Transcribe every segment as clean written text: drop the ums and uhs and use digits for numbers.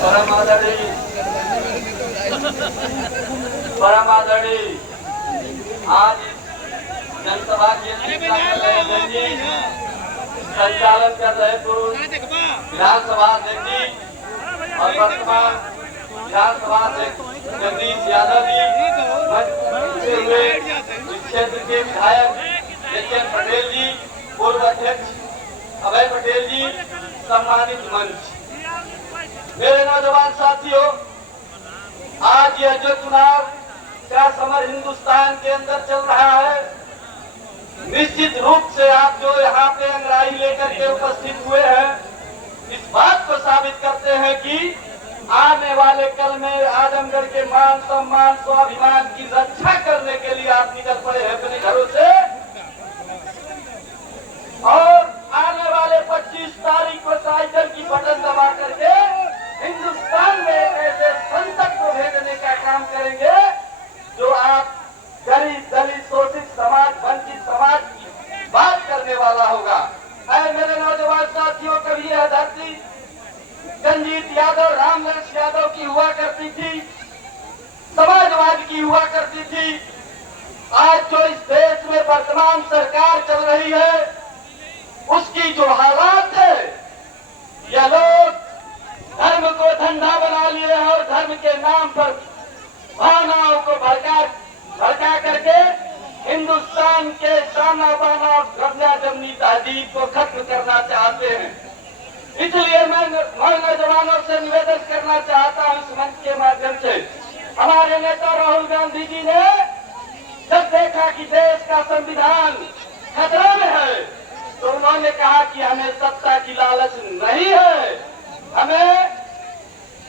परम आदरणीय आज जनसभा की संचालन कर रहे पूर्व विधानसभा अध्यक्ष और वर्तमान विधानसभा अध्यक्ष जगदीश यादव जी हुए इस क्षेत्र के विधायक एच.एन. पटेल जी, पूर्व अध्यक्ष अभय पटेल जी, सम्मानित मंच, मेरे नौजवान साथियों, आज यह जो चुनाव का समर हिंदुस्तान के अंदर चल रहा है, निश्चित रूप से आप जो यहाँ पे अंगड़ाई लेकर के उपस्थित हुए हैं, इस बात को साबित करते हैं कि आने वाले कल में आजमगढ़ के मान सम्मान स्वाभिमान की रक्षा करने के लिए आप निकल पड़े हैं अपने घरों से। और आने वाले 25 तारीख को साइकिल की बटन दबा करके हिंदुस्तान में एक ऐसे संसद को भेजने का काम करेंगे जो आप गरीब दलित शोषित समाज वंचित समाज की बात करने वाला होगा। अरे मेरे नौजवान साथियों, कभी यह धरती रंजीत यादव रामवंश यादव की हुआ करती थी, समाजवाद की हुआ करती थी। आज जो इस देश में वर्तमान सरकार चल रही है, उसकी जो हालात है, यह लोग धर्म को धंधा बना लिए हैं और धर्म के नाम पर भावनाओं को भड़का करके हिंदुस्तान के शाना बाना गंगा जमनी तहजीब को खत्म करना चाहते हैं। इसलिए मैं नौजवानों से निवेदन करना चाहता हूं इस मंच के माध्यम से, हमारे नेता राहुल गांधी जी ने जब देखा कि देश का संविधान खतरे में है, तो उन्होंने कहा कि हमें सत्ता की लालच नहीं है, हमें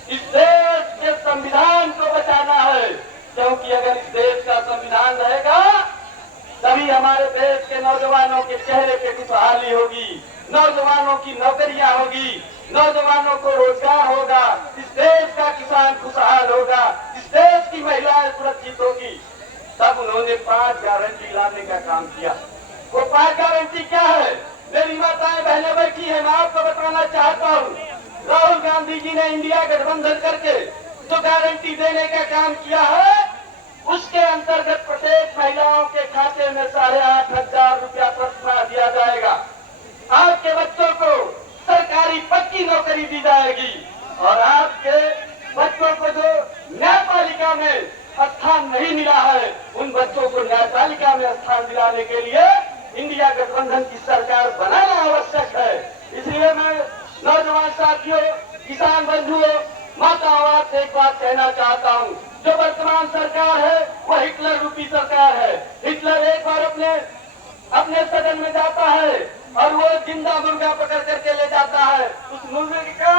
इस देश के संविधान को बचाना है, क्योंकि अगर इस देश का संविधान रहेगा तभी हमारे देश के नौजवानों के चेहरे पे खुशहाली होगी, नौजवानों की नौकरियां होगी, नौजवानों को रोजगार होगा, इस देश का किसान खुशहाल होगा, इस देश की महिलाएं सुरक्षित होगी। तब उन्होंने 5 गारंटी लाने का काम किया। वो 5 गारंटी क्या है? मेरी माताएं बहनें बैठी है, मैं आपको बताना चाहता हूँ। राहुल गांधी जी ने इंडिया गठबंधन करके जो गारंटी देने का काम किया है, उसके अंतर्गत प्रत्येक महिलाओं के खाते में 8,500 रुपया प्रतिमाह दिया जाएगा। आपके बच्चों को सरकारी पक्की नौकरी दी जाएगी और आपके बच्चों को जो न्यायपालिका में स्थान नहीं मिला है, उन बच्चों को न्यायपालिका में स्थान दिलाने के लिए इंडिया गठबंधन की सरकार बनाना आवश्यक है। इसलिए मैं नौजवान साथियों, किसान बंधुओं, माताओं, आपसे एक बात कहना चाहता हूँ, जो वर्तमान सरकार है वो हिटलर रूपी सरकार है। हिटलर एक बार अपने सदन में जाता है और वो जिंदा मुर्गा पकड़ करके ले जाता है, उस मुर्गे का